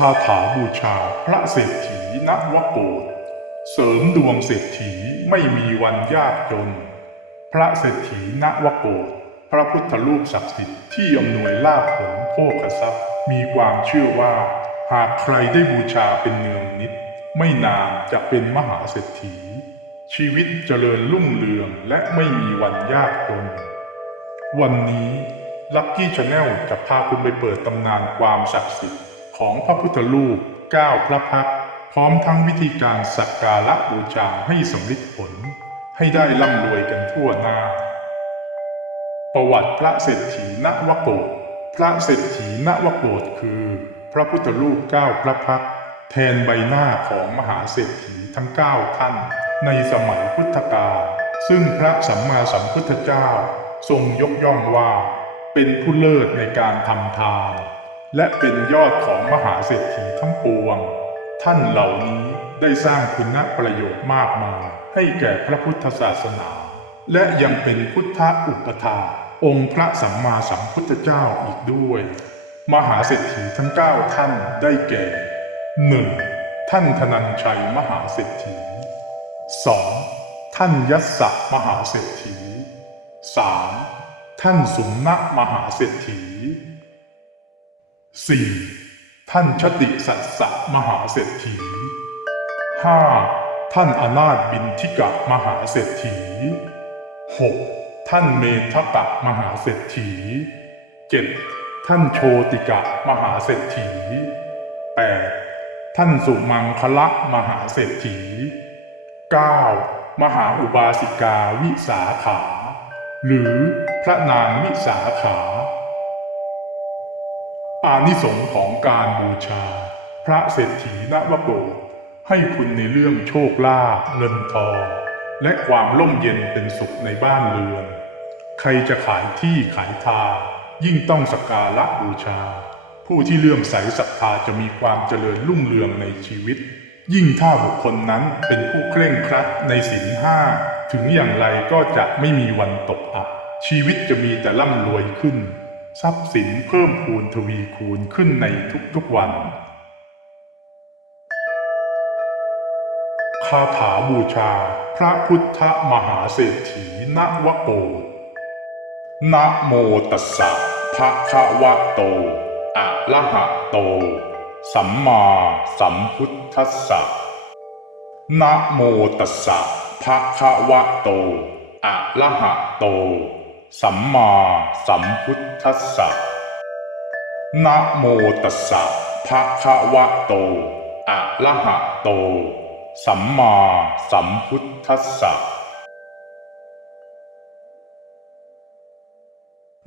คาถาบูชาพระเศรษฐีนวโกฏเสริมดวงเศรษฐีไม่มีวันยากจน พระเศรษฐีนวโกฏพระพุทธรูปศักดิ์สิทธิ์ที่อำนวยลาภผลโภคทรัพย์ มีความเชื่อว่า หากใครได้บูชาเป็นเนืองนิด ไม่นานจะเป็นมหาเศรษฐี ชีวิตเจริญรุ่งเรืองและไม่มีวันยากจน วันนี้ลัคกี้ชาแนลจะพาคุณไปเปิดตำนานความศักดิ์สิทธิ์ ของพระพุทธรูปก้าพระพักพร้อมทั้งวิธีการสักการะบูชาให้สำลิดผล ให้ได้ร่ำรวยกันทั่วหน้า ประวัติพระเศรษฐีนวโกฏพระเศรษฐีนวโกฏคือ พระพุทธรูปก้าพระพักแทนใบหน้าของมหาเศรษฐีทั้งเก้าท่าน ในสมัยพุทธกาลซึ่งพระสัมมาสัมพุทธเจ้า ทรงยกย่องว่า เป็นผู้เลิศในการทำทาน และเป็นยอดของมหาเศรษฐีทั้งปวง ท่านเหล่านี้ได้สร้างคุณประโยชน์มากมายให้แก่พระพุทธศาสนา และยังเป็นพุทธอุปถาองค์พระสัมมาสัมพุทธเจ้าอีกด้วย มหาเศรษฐีทั้งเก้าท่านได้แก่หนึ่งท่านธนัญชัยมหาเศรษฐีสองท่านยัสสะมหาเศรษฐีสามท่านสุนนะมหาเศรษฐี สี่ท่านชติสัสสะมหาเศรษฐีห้าท่านอนาถบินทิกะมหาเศรษฐีหกท่านเมธกะมหาเศรษฐีเจ็ดท่านโชติกะมหาเศรษฐีแปดท่านสุมังคละมหาเศรษฐีเก้ามหาอุบาสิกาวิสาขา หรือพระนางวิสาขา อานิสงส์ของการบูชา พระเศรษฐีนวโกฏให้คุณในเรื่องโชคลาภเงินทองและความร่มเย็นเป็นสุขในบ้านเรือน ใครจะขายที่ขายทางยิ่งต้องสักการะบูชา ผู้ที่เลื่อมใสศรัทธาจะมีความเจริญรุ่งเรืองในชีวิต ยิ่งถ้าบุคคลนั้นเป็นผู้เคร่งครัดในศีลห้าถึงอย่างไรก็จะไม่มีวันตกอับชีวิตจะมีแต่ร่ำรวยขึ้น ทรัพย์สินเพิ่มพูนทวีคูณขึ้นในทุกๆวันคาถาบูชา พระพุทธมหาเศรษฐีนวโก นะโมตัสสะภะคะวะโต อะระหะโต สัมมาสัมพุทธัสสะ นะโมตัสสะภะคะวะโต อะระหะโต สัมมาสัมพุทธัสสะ นะโมตัสสะภะคะวะโต อะระหะโต สัมมาสัมพุทธัสสะ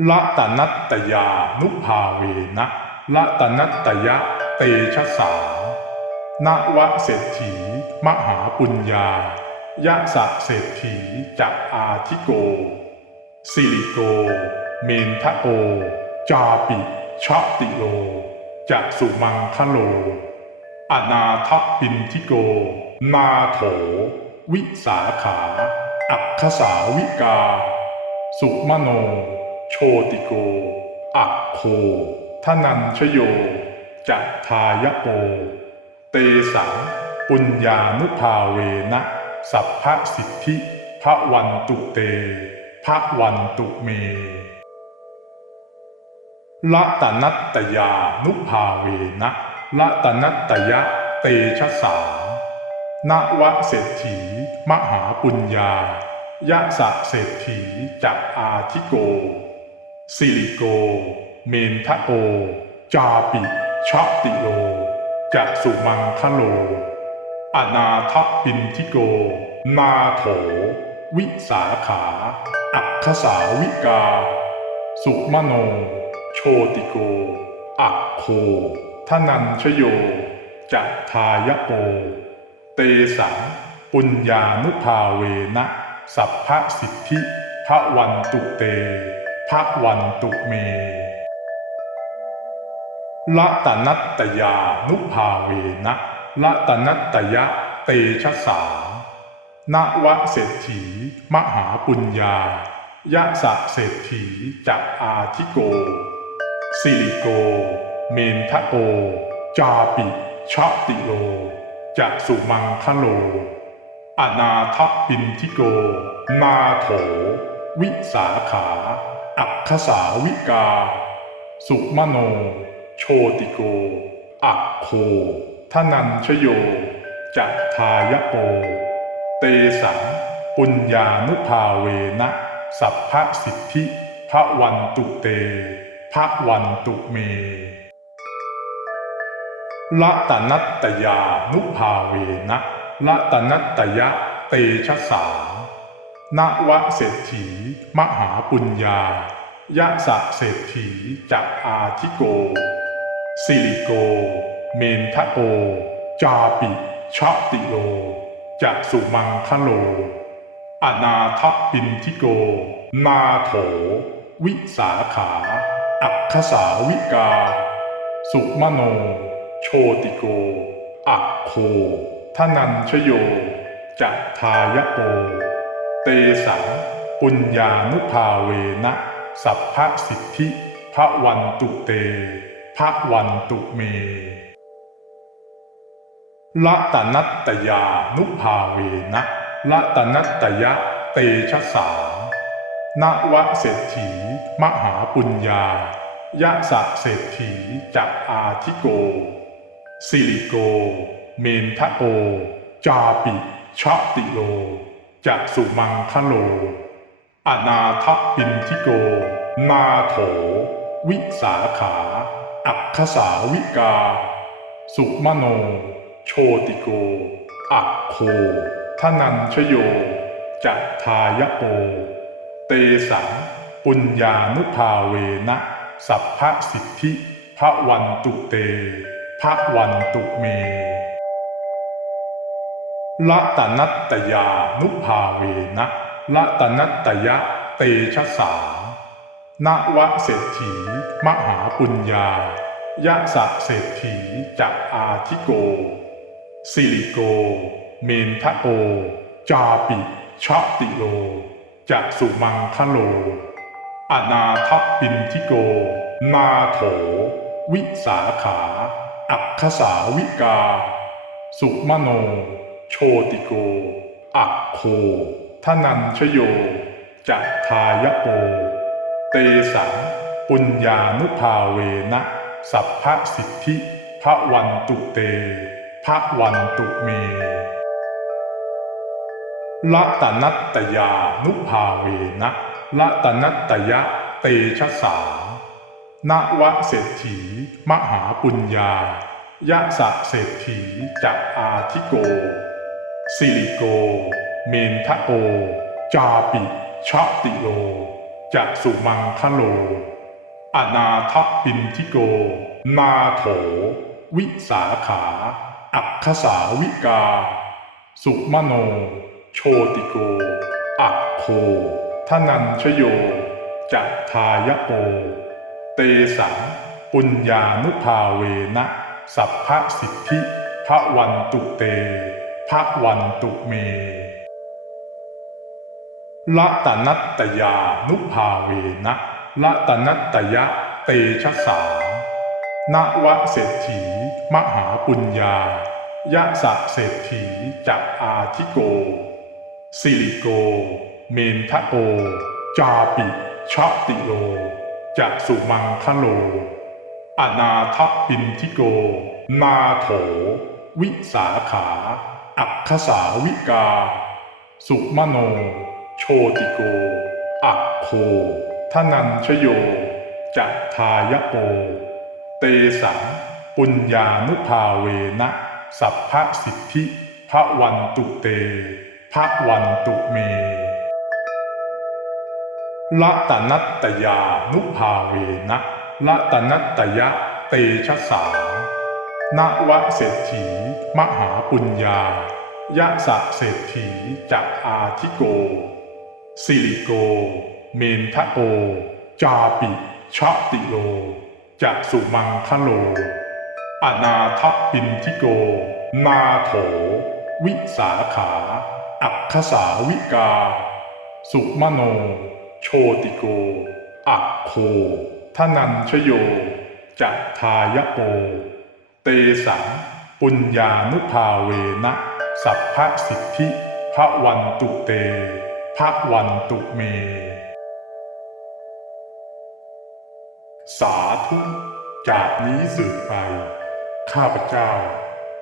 ละตนัตตยานุภาเวนะละตนัตตยะเตชะสา นวะเศรษฐี มหาปุญญายะสะเศรษฐีจักอาทิโก สิริโก เมนทะโอ จาปิชะติโลจักสุมังคโล อนาทปินทิโก นาโถ วิสาขา อักขสาวิกา สุมโน โชติโก อักโคทนัญชโย จัตทายโก เตสังปุญญานุภาเวนะ สัพพสิทธิพระวันตุเต พระวันตุเมละตนัตตยานุภาเวนะละตนัตตยะเตชะสา นวะเศรษฐี มหาปุญญายะสะเศรษฐีจักอาทิโก สิริโก เมนทะโอจาปิชะติโลจักสุมังคโล อนาทปินทิโก นาโถ วิสาขา อักขสาวิกา สุมโน โชติโก อักโคทนัญชโยจัตทายโกเตสังปุญญานุภาเวนะ สัพพสิทธิพระวันตุเตพระวันตุเมละตนัตตยานุภาเวนะละตนัตตยะเตชะสา นวะเศรษฐี มหาปุญญายะสะเศรษฐีจักอาทิโก สิริโก เมนทะโก จาปิชะติโลจะสุมังคโล อนาทปินทิโก นาโถ วิสาขา อักขสาวิกา สุมโน โชติโก อักโคทนันชโยจัตทายโป เตสังปุญญานุภาเวนะ สัพพสิทธิพระวันตุเตพระวันตุเมละตนัตตยานุภาเวนะละตนัตตยะเตชะสานวะเศรษฐี มหาปุญญายะสะเศรษฐีจักอาทิโก สิริโก เมนทะโก จาปิชติโล จะสุมังคโล อนาทปินทิโก นาโถ วิสาขา อักขสาวิกา สุมโน โชติโก อักโคทนันชโยจัตทายโกเตสังปุญญานุภาเวนะ สัพพสิทธิพระวันตุเตพระวันตุเม ละตนัตตยานุภาเวนะละตนัตตยะเตชะสานวะเศรษฐี มหาปุญญายะสะเศรษฐีจักอาทิโก สิริโก เมนทะโกจาปิชะติโลจะสุมังคโล อนาทปินทิโก นาโถ วิสาขา อักขสาวิกา สุมโน โชติโก อักโคทนันชโย จัตทายโปเตสังปุญญานุภาเวนะ สัพพสิทธิพระวันตุเตพระวันตุเมละตนัตตยานุภาเวนะละตนัตตยะเตชะสานวะเศรษฐี มหาปุญญายะสะเศรษฐีจักอาทิโก สิริโก เมนทะโกจาปิชะติโลจะสุมังคโล อนาทปินทิโก นาโถ วิสาขา อักขสาวิกา สุมโน โชติโก อักโคทนันชโย จัตทายโป เตสังปุญญานุภาเวนะ สัพพสิทธิพระวันตุเต พระวันตุเมละตนัตตยานุภาเวนะละตนัตตยะเตชะสานวะเศรษฐี มหาปุญญายะสะเศรษฐีจักอาทิโก สิริโก เมนทะโก จาปิชะติโลจะสุมังคโล อนาทปินทิโก นาโถ วิสาขา อักขสาวิกา สุมโน โชติโก อักโคทนันชโยจัตทายโป เตสังปุญญานุภาเวนะ สัพพสิทธิพระวันตุเตพระวันตุเมละตนัตตยานุภาเวนะละตนัตตยะเตชะสานวะเศรษฐี มหาปุญญายะสะเศรษฐีจักอาทิโก สิริโก เมนทะโก จาปิชะติโลจะสุมังคโล อนาทปินทิโก นาโถ วิสาขา อักขสาวิกา สุมโน โชติโก อักโคทนันชโย จัตทายโปเตสัง ปุญญานุภาเวนะ สัพพสิทธิพระวันตุเตพระวันตุเมละตนัตตยานุภาเวนะละตนัตตยะเตชะสานวะเศรษฐี มหาปุญญายะสะเศรษฐีจักอาทิโก สิริโก เมนทะโก จาปิชะติโลจะสุมังคโล อนาทปินทิโก นาโถ วิสาขา อักขสาวิกา สุมโน โชติโก อักโคทนันชโย จัตทายโป เตสังปุญญานุภาเวนะ สัพพสิทธิพระวันตุเตพระวันตุเม สาธุ จากนี้สืบไป ข้าพเจ้า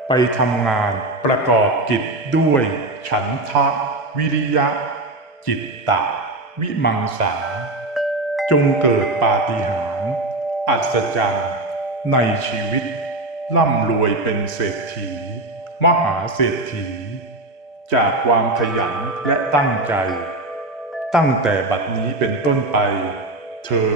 ไปทำงานประกอบกิจด้วย ฉันทะ วิริยะ จิตตะ วิมังสา จงเกิดปาฏิหาริย์อัศจรรย์ในชีวิต ร่ำรวยเป็นเศรษฐี มหาเศรษฐี จากความขยันและตั้งใจ ตั้งแต่บัดนี้เป็นต้นไป เธอ